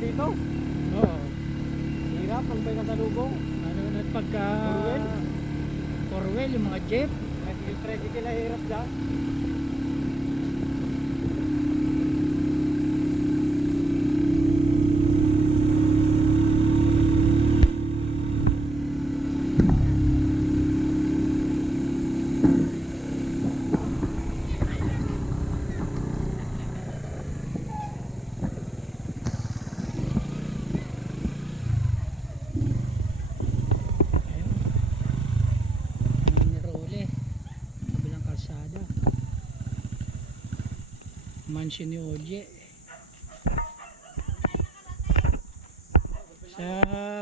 Dito? Oo. Hirap pag may kasalubong. Ano na pagka Four-wheel? Four-wheel, yung mga jeep. Yung tricycle ay hirap dyan. Mansion ni Oje sa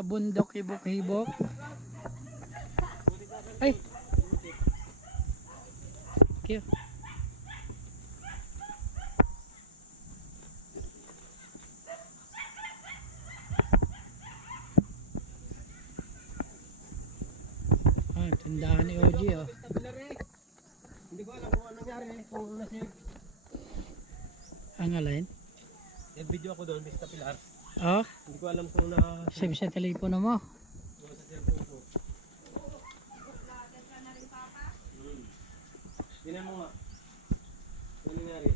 bundok hibok-hibok. Ay, okay. Tindahan ni Oje, oh. Hindi ko alam kung ano nangyari, kung nasave. Ang alin? Video ako doon, Vista Pilar. Oh, Hindi ko alam kung na... save sa telepono mo. Sa cellphone ko. Tingnan mo nga. Ano nangyari?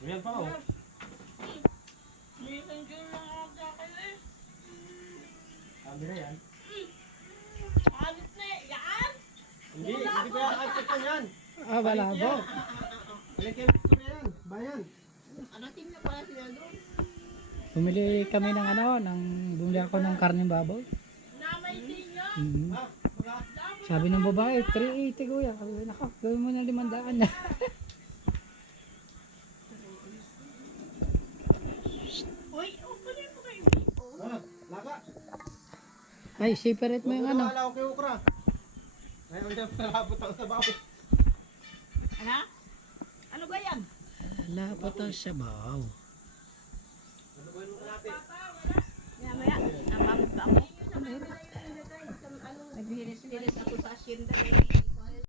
Ganyan pa oh. Camera yan? Anit na yan? Hindi ko yan kakit yan. Ah, wala ba? Balikin ko na yan, bayan. Anatin na pala sila doon. Bumili kami ng bumili ako ng karneng baboy. Namay din yun. Mm. Sabi ng babae, 380 kuya. Naka, gawin mo na 500 na. Uy, upunin mo kayo. Laka. Ay, separate mo yung ano. Wala ako kay Ukra. Ngayon dyan palabot ang sabaw. Ano? Ano ba yan? Lapot ang sabaw. Ano ba yung natin? Maya, napamit ba ako? Naghihilis-hilis ako sa asyenda.